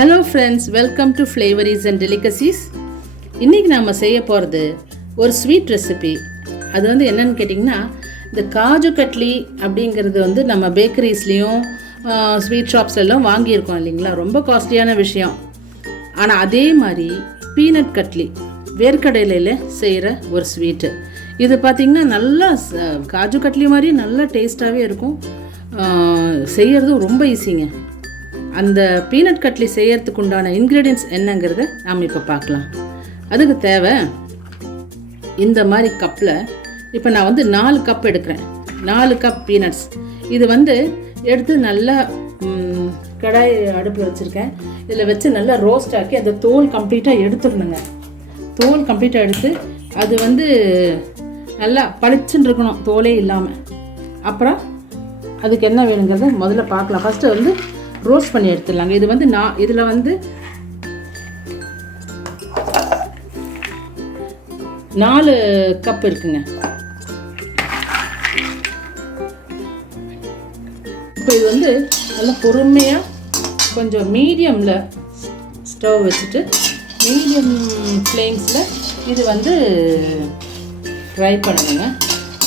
Hello friends, welcome to flavours and delicacies. இன்றைக்கி நாம் செய்ய போகிறது ஒரு ஸ்வீட் ரெசிபி. அது வந்து என்னென்னு கேட்டிங்கன்னா, இந்த காஜு கட்லி அப்படிங்கிறது வந்து நம்ம பேக்கரிஸ்லேயும் ஸ்வீட் ஷாப்ஸ்லாம் வாங்கியிருக்கோம் இல்லைங்களா, ரொம்ப காஸ்ட்லியான விஷயம். ஆனால் அதே மாதிரி பீனட் கட்லி வேர்க்கடலையில் செய்கிற ஒரு ஸ்வீட்டு. இது பார்த்திங்கன்னா நல்லா காஜு கட்லி மாதிரி நல்லா டேஸ்ட்டாகவே இருக்கும். செய்கிறதும் ரொம்ப ஈஸிங்க. அந்த பீனட் கட்லி செய்யறதுக்கு உண்டான இன்க்ரீடியன்ட்ஸ் என்னங்கிறத நாம் இப்போ பார்க்கலாம். அதுக்கு தேவை இந்த மாதிரி கப்பில், இப்போ நான் வந்து 4 கப் எடுக்கிறேன். 4 கப் பீனட்ஸ். இது வந்து எடுத்து நல்லா கடாய் அடுப்பில் வச்சுருக்கேன். இதில் வச்சு நல்லா ரோஸ்ட் ஆக்கி அந்த தோல் கம்ப்ளீட்டாக எடுத்துடணுங்க. தோல் கம்ப்ளீட்டாக எடுத்து அது வந்து நல்லா பளிச்சுன்னு இருக்கணும், தோலே இல்லாமல். அப்புறம் அதுக்கு என்ன வேணுங்கிறத முதல்ல பார்க்கலாம். ஃபஸ்ட்டு வந்து ரோஸ்ட் பண்ணி எடுத்துடலாங்க. இது வந்து இதில் வந்து 4 கப் இருக்குங்க. இப்போ இது வந்து நல்லா பொறுமையாக கொஞ்சம் மீடியமில் ஸ்டவ் வச்சுட்டு மீடியம் ஃப்ளேம்ஸில் இது வந்து ஃப்ரை பண்ணணுங்க.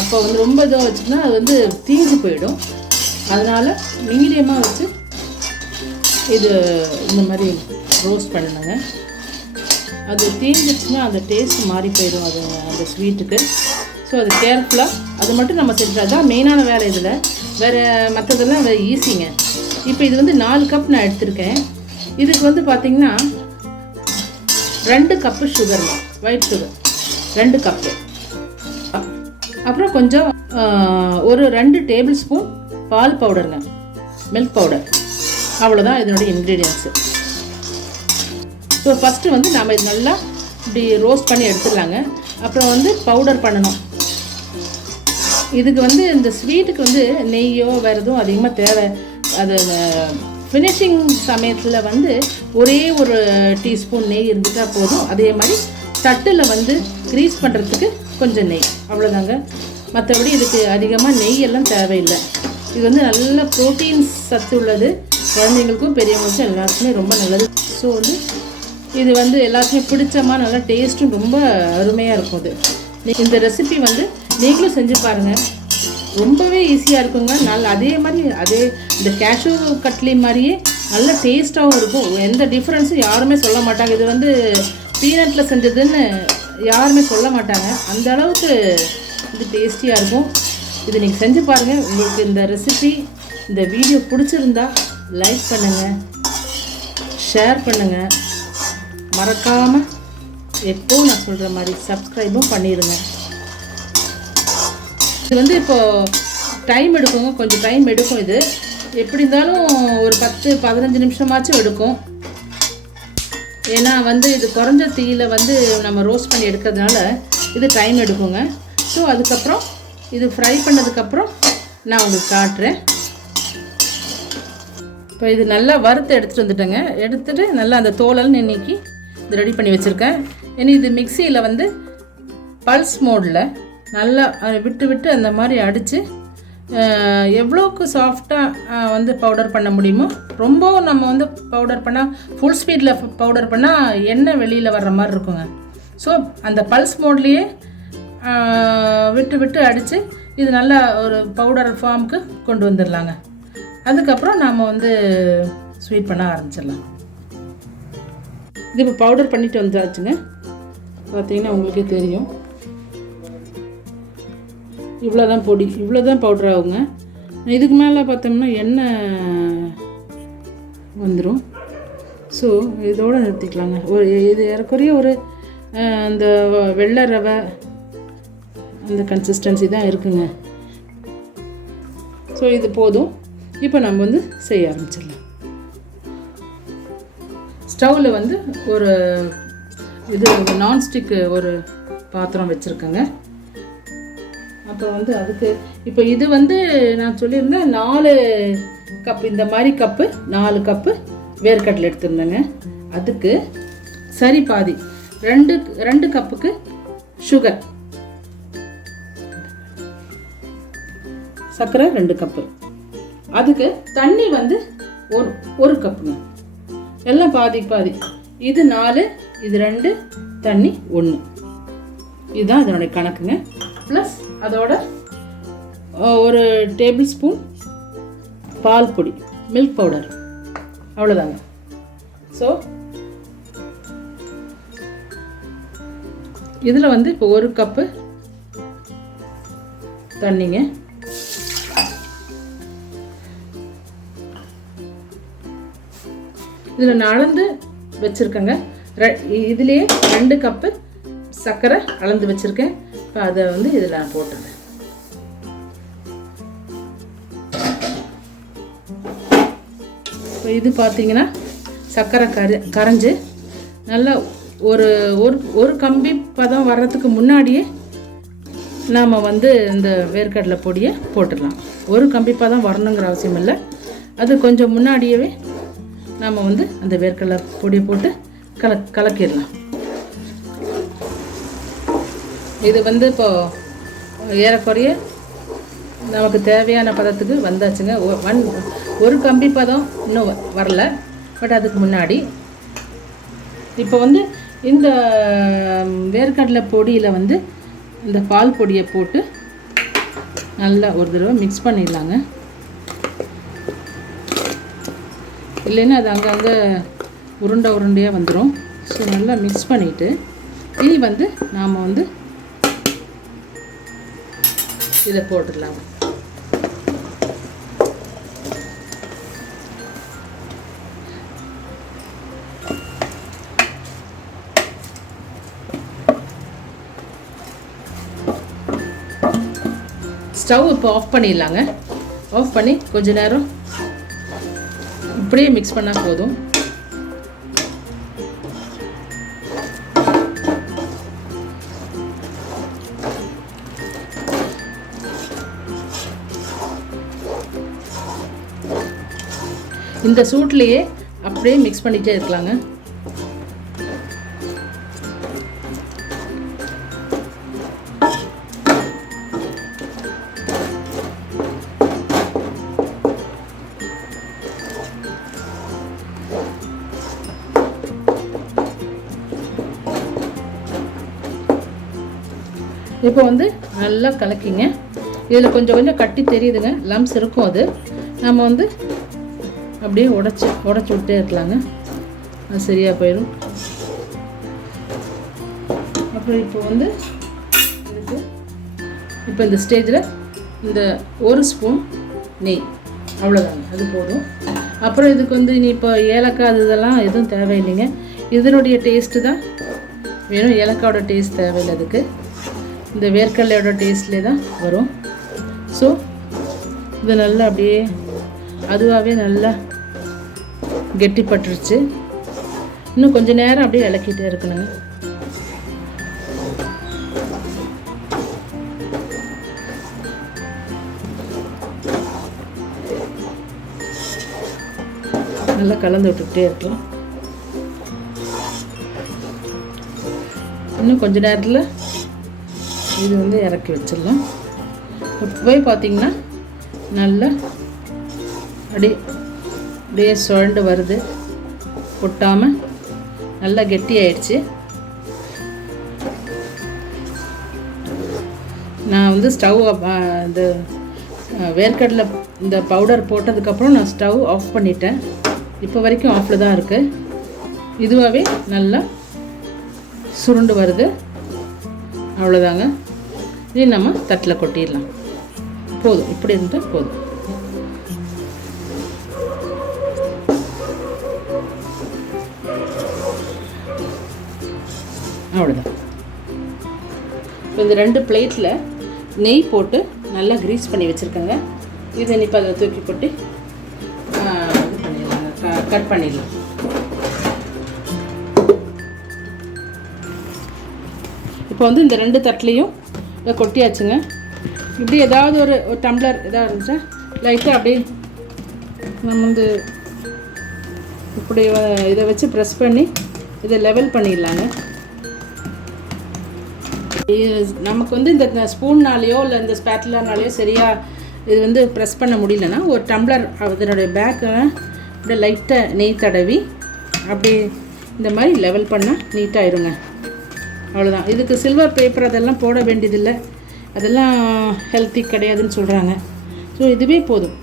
அப்போ வந்து ரொம்ப இதாக வச்சுன்னா அது வந்து தீஞ்சு போயிடும். அதனால் மீடியமாக வச்சு இது இந்த மாதிரி ரோஸ்ட் பண்ணணுங்க. அது தீஞ்சிடுச்சுன்னா அந்த டேஸ்ட் மாறி போயிடும் அது அந்த ஸ்வீட்டுக்கு. ஸோ அது கேர்ஃபுல்லாக அது மட்டும் நம்ம செஞ்சால் தான் மெயினான வேலை. இதில் வேறு மற்றதெல்லாம் வேறு ஈஸிங்க. இப்போ இது வந்து 4 கப் நான் எடுத்திருக்கேன். இதுக்கு வந்து பார்த்திங்கன்னா 2 கப்பு சுகருங்க, ஒயிட் சுகர் 2 கப்பு. அப்புறம் கொஞ்சம் ஒரு 2 டேபிள் ஸ்பூன் பால் பவுடருங்க, மில்க் பவுடர். அவ்வளோதான் இதனுடைய இன்க்ரீடியன்ஸு. ஸோ ஃபஸ்ட்டு வந்து நாம் இது நல்லா இப்படி ரோஸ்ட் பண்ணி எடுத்துடலாங்க. அப்புறம் வந்து பவுடர் பண்ணணும். இதுக்கு வந்து இந்த ஸ்வீட்டுக்கு வந்து நெய்யோ வேறு எதுவும் அதிகமாக தேவை. அது ஃபினிஷிங் சமயத்தில் வந்து ஒரே ஒரு டீஸ்பூன் நெய் இருந்துட்டால் போதும். அதே மாதிரி தட்டில் வந்து க்ரீஸ் பண்ணுறதுக்கு கொஞ்சம் நெய், அவ்வளோதாங்க. மற்றபடி இதுக்கு அதிகமாக நெய்யெல்லாம் தேவையில்லை. இது வந்து நல்ல ப்ரோட்டீன்ஸ் சத்து உள்ளது. குழந்தைங்களுக்கும் பெரியவங்களுக்கும் எல்லாருக்குமே ரொம்ப நல்லது. ஸோ வந்து இது வந்து எல்லாருக்குமே பிடிச்சமாக நல்லா டேஸ்ட்டும் ரொம்ப அருமையாக இருக்கும். இது இந்த ரெசிபி வந்து நீங்களும் செஞ்சு பாருங்கள். ரொம்பவே ஈஸியாக இருக்குங்க. அதே மாதிரி இந்த கேஷ்யூ கட்லி மாதிரியே நல்ல டேஸ்ட்டாகவும் இருக்கும். எந்த டிஃப்ரென்ஸும் யாருமே சொல்ல மாட்டாங்க. இது வந்து பீனட்டில் செஞ்சதுன்னு யாருமே சொல்ல மாட்டாங்க. அந்த அளவுக்கு இது டேஸ்டியாக இருக்கும். இது நீங்கள் செஞ்சு பாருங்கள். உங்களுக்கு இந்த ரெசிபி, இந்த வீடியோ பிடிச்சிருந்தா லைக் பண்ணுங்கள், ஷேர் பண்ணுங்கள். மறக்காமல் எப்போவும் நான் சொல்கிற மாதிரி சப்ஸ்கிரைபும் பண்ணிடுங்க. இது வந்து இப்போது டைம் எடுக்குங்க, கொஞ்சம் டைம் எடுக்கும். இது எப்படி இருந்தாலும் ஒரு 10-15 நிமிஷமாச்சும் எடுக்கும். ஏன்னா வந்து இது குறைஞ்ச தீயில் வந்து நம்ம ரோஸ்ட் பண்ணி எடுக்கிறதுனால இது டைம் எடுக்குங்க. ஸோ அதுக்கப்புறம் இது ஃப்ரை பண்ணதுக்கப்புறம் நான் உங்களுக்கு காட்டுறேன். இப்போ இது நல்லா வறுத்து எடுத்துகிட்டு வந்துட்டேங்க. எடுத்துகிட்டு நல்லா அந்த தோலெல்லாம் நீக்கி இது ரெடி பண்ணி வச்சுருக்கேன். ஏன்னா இது மிக்சியில் வந்து பல்ஸ் மோடில் நல்லா விட்டு அந்த மாதிரி அடித்து எவ்வளோக்கு சாஃப்டாக வந்து பவுடர் பண்ண முடியுமோ. ரொம்பவும் நம்ம வந்து பவுடர் பண்ணால், ஃபுல் ஸ்பீடில் பவுடர் பண்ணால் எண்ணெய் வெளியில் வர்ற மாதிரி இருக்குங்க. ஸோ அந்த பல்ஸ் மோட்லேயே விட்டு அடித்து இது நல்லா ஒரு பவுடர் ஃபார்முக்கு கொண்டு வந்துடலாங்க. அதுக்கப்புறம் நாம் வந்து ஸ்வீட் பண்ண ஆரம்பிச்சிடலாம். இது இப்போ பவுடர் பண்ணிட்டு வந்தாச்சுங்க. பார்த்தீங்கன்னா உங்களுக்கே தெரியும், இவ்வளோதான் பொடி, இவ்வளோதான் பவுடர் ஆகுங்க. இதுக்கு மேலே பார்த்தோம்னா எண்ணெய் வந்துடும். ஸோ இதோடு நிறுத்திக்கலாங்க. இது ஏறக்குறைய ஒரு அந்த வெள்ளை ரவை அந்த கன்சிஸ்டன்சி தான் இருக்குங்க. ஸோ இது போதும். இப்போ நம்ம வந்து செய்ய ஆரம்பிச்சிடலாம். ஸ்டவ்வில் வந்து ஒரு நான்ஸ்டிக்கு ஒரு பாத்திரம் வச்சுருக்கேங்க. அப்புறம் வந்து அதுக்கு இப்போ இது வந்து நான் சொல்லியிருந்தேன் 4 கப், இந்த மாதிரி கப்பு 4 கப்பு வேர்க்கடலை எடுத்துருந்தேங்க. அதுக்கு சரி பாதி 2 கப்புக்கு சுகர், சர்க்கரை 2 கப்பு. அதுக்கு தண்ணி வந்து ஒரு கப்புங்க. எல்லாம் பாதி பாதி. இது 4, இது 2, தண்ணி 1. இதுதான் இதனுடைய கணக்குங்க. ப்ளஸ் அதோட ஒரு டேபிள் ஸ்பூன் பால் பொடி, மில்க் பவுடர், அவ்வளோதாங்க. ஸோ இதில் வந்து இப்போ 1 கப்பு தண்ணிங்க. இதில் நான் அளந்து வச்சுருக்கேங்க. இதுலேயே 2 கப்பு சர்க்கரை அளந்து வச்சுருக்கேன். இப்போ அதை வந்து இதில் நான் போட்டுருந்தேன். இப்போ இது பார்த்தீங்கன்னா சர்க்கரை கரைஞ்சி நல்லா ஒரு கம்பி பதம் வர்றதுக்கு முன்னாடியே நாம் வந்து இந்த வேர்க்கடலை பொடியை போட்டுடலாம். ஒரு கம்பி பதம் வரணுங்கிற அவசியம் இல்லை. அது கொஞ்சம் முன்னாடியே நாம் வந்து அந்த வேர்க்கடலை பொடியை போட்டு கலக்கிடலாம். இது வந்து இப்போது ஏறக்குறைய நமக்கு தேவையான பதத்துக்கு வந்தாச்சுங்க. ஒரு கம்பி பதம் இன்னும் வரல, பட் அதுக்கு முன்னாடி இப்போ வந்து இந்த வேர்க்கடலை பொடியில் வந்து இந்த பால் பொடியை போட்டு நல்லா ஒரு தடவை மிக்ஸ் பண்ணிடலாங்க. இல்லைன்னா அது அங்கங்கே உருண்டையாக வந்துடும். ஸோ நல்லா மிக்ஸ் பண்ணிவிட்டு இனி வந்து நாம் வந்து இதை போட்டுடலாம். ஸ்டவ் இப்போ ஆஃப் பண்ணிடலாங்க. ஆஃப் பண்ணி கொஞ்ச நேரம் இப்படியே மிக்ஸ் பண்ணால் போதும். இந்த சூட்லேயே அப்படியே மிக்ஸ் பண்ணிகிட்டே இருக்கலாங்க. இப்போ வந்து நல்லா கலக்கிங்க. இதில் கொஞ்சம் கொஞ்சம் கட்டி தெரியுதுங்க, லம்ஸ் இருக்கும். அது நம்ம வந்து அப்படியே உடச்சி விட்டே இருக்கலாங்க. அது சரியாக போயிடும். அப்புறம் இப்போ வந்து இதுக்கு இப்போ இந்த ஸ்டேஜில் இந்த 1 ஸ்பூன் நெய், அவ்வளோதாங்க, அது போதும். அப்புறம் இதுக்கு வந்து இனி இப்போ ஏலக்காய் இதெல்லாம் எதுவும் தேவையில்லைங்க. இதனுடைய டேஸ்ட்டு தான் வேணும். ஏலக்காயோட டேஸ்ட் தேவையில்லை. அதுக்கு இந்த வேர்க்கடலையோட டேஸ்ட்லேயே தான் வரும். ஸோ இது நல்லா அப்படியே அதுவாகவே நல்லா கெட்டிப்பட்டுருச்சு. இன்னும் கொஞ்சம் நேரம் அப்படியே இலக்கிட்டே இருக்கணுங்க. நல்லா கலந்து விட்டுக்கிட்டே இருக்கலாம். இன்னும் கொஞ்ச நேரத்தில் இது வந்து இறக்கி வச்சிடலாம். இப்போவே பார்த்திங்கன்னா நல்லா அப்படியே சுழண்டு வருது, கொட்டாமல் நல்லா கெட்டி ஆயிடுச்சு. நான் வந்து ஸ்டவ் இந்த வேர்க்கடலை இந்த பவுடர் போட்டதுக்கப்புறம் நான் ஸ்டவ் ஆஃப் பண்ணிட்டேன். இப்போ வரைக்கும் ஆஃபில் தான் இருக்குது. இதுவாகவே நல்லா சுருண்டு வருது. அவ்வளோதாங்க. இது நம்ம தட்டில் கொட்டிடலாம். போதும், இப்படி இருந்தால் போதும். அவ்வளோதான். இப்போ இந்த 2 பிளேட்டில் நெய் போட்டு நல்லா கிரீஸ் பண்ணி வச்சுருக்கேங்க. இதை இப்போ அதில் தூக்கி போட்டு இது பண்ணிடலாங்க, கட் பண்ணிடலாம். இப்போ வந்து இந்த 2 தட்டிலையும் இதை கொட்டியாச்சுங்க. இப்படி ஏதாவது ஒரு டம்ளர் எதாவது இருந்துச்சா லைட்டாக அப்படியே நம்ம வந்து இப்படி இதை வச்சு ப்ரெஸ் பண்ணி இதை லெவல் பண்ணிடலாங்க. நமக்கு வந்து இந்த ஸ்பூன்னாலேயோ இல்லை இந்த ஸ்பேட்லானாலேயோ சரியாக இது வந்து ப்ரெஸ் பண்ண முடியலன்னா ஒரு டம்ளர் அதனுடைய பேக்கை அப்படியே லைட்டாக நெய் தடவி அப்படி இந்த மாதிரி லெவல் பண்ணால் நீட்டாகிடுங்க. அவ்வளோதான். இதுக்கு சில்வர் பேப்பர் அதெல்லாம் போட வேண்டியதில்லை, அதெல்லாம் ஹெல்த்தி கிடையாதுன்னு சொல்கிறாங்க. ஸோ இதுவே போதும்.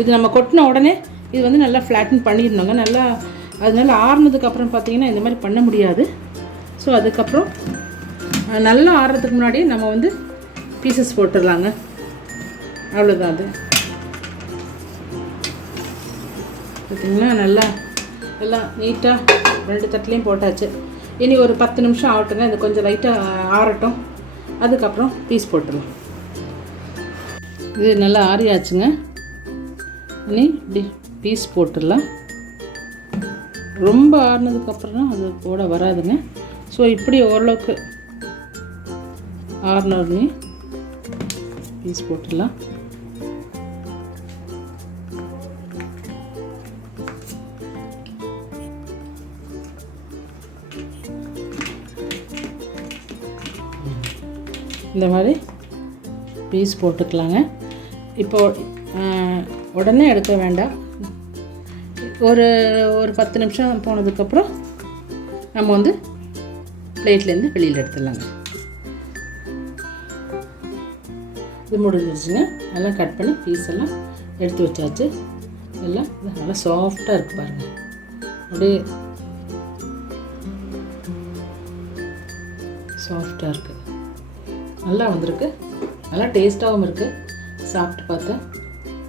இது நம்ம கொட்டின உடனே இது வந்து நல்லா ஃப்ளாட்டன் பண்ணிடணுங்க. நல்லா அதனால ஆறுனதுக்கப்புறம் பார்த்திங்கன்னா இந்த மாதிரி பண்ண முடியாது. ஸோ அதுக்கப்புறம் நல்லா ஆறுறதுக்கு முன்னாடியே நம்ம வந்து பீசஸ் போட்டுடலாங்க. அவ்வளோதான். அது பார்த்திங்கன்னா நல்லா எல்லாம் நீட்டாக 2 தட்டுலேயும் போட்டாச்சு. இனி ஒரு 10 நிமிஷம் ஆகட்டுங்க. இது கொஞ்சம் லைட்டாக ஆறட்டும், அதுக்கப்புறம் பீஸ் போட்டுடலாம். இது நல்லா ஆறியாச்சுங்க. இனி இப்படி பீஸ் போட்டுடலாம். ரொம்ப ஆறுனதுக்கப்புறம் அது போட வராதுங்க. ஸோ இப்படி ஓரளவுக்கு ஆறுனோடனே பீஸ் போட்டுடலாம். இந்த மாதிரி பீஸ் போட்டுக்கலாங்க. இப்போது உடனே எடுக்க வேண்டாம். ஒரு 10 நிமிஷம் போனதுக்கப்புறம் நம்ம வந்து பிளேட்லேருந்து வெளியில் எடுத்துடலாங்க. இது முடிஞ்சிருச்சுங்க. எல்லாம் கட் பண்ணி பீஸ் எல்லாம் எடுத்து வச்சாச்சு. எல்லாம் நல்லா சாஃப்டாக இருக்குது பாருங்கள். அப்படியே சாஃப்டாக இருக்குது, நல்லா வந்திருக்கு. நல்லா டேஸ்ட்டாகவும் இருக்குது. சாப்பிட்டு பார்த்தேன்,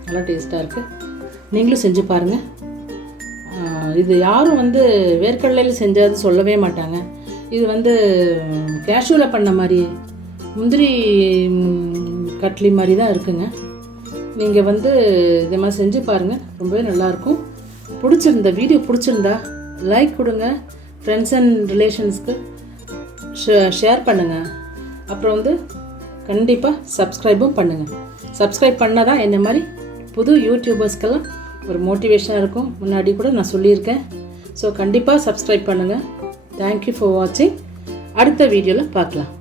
நல்லா டேஸ்ட்டாக இருக்குது. நீங்களும் செஞ்சு பாருங்கள். இது யாரும் வந்து வேர்க்கடலையில் செஞ்சது சொல்லவே மாட்டாங்க. இது வந்து கேஷ்யூவில் பண்ண மாதிரி முந்திரி கட்லி மாதிரி தான் இருக்குங்க. நீங்கள் வந்து இதை மாதிரி செஞ்சு பாருங்கள், ரொம்பவே நல்லாயிருக்கும். பிடிச்சிருந்த வீடியோ பிடிச்சிருந்தா லைக் கொடுங்க, ஃப்ரெண்ட்ஸ் அண்ட் ரிலேஷன்ஸ்க்கு ஷேர் பண்ணுங்கள். அப்புறம் வந்து கண்டிப்பாக சப்ஸ்கிரைபும் பண்ணுங்கள். சப்ஸ்கிரைப் பண்ணால் தான் என்ன மாதிரி புது யூடியூபர்ஸ்க்கெல்லாம் ஒரு மோட்டிவேஷனாக இருக்கும். முன்னாடி கூட நான் சொல்லியிருக்கேன். ஸோ கண்டிப்பாக சப்ஸ்கிரைப் பண்ணுங்கள். தேங்க்யூ ஃபார் வாட்சிங். அடுத்த வீடியோவில் பார்க்கலாம்.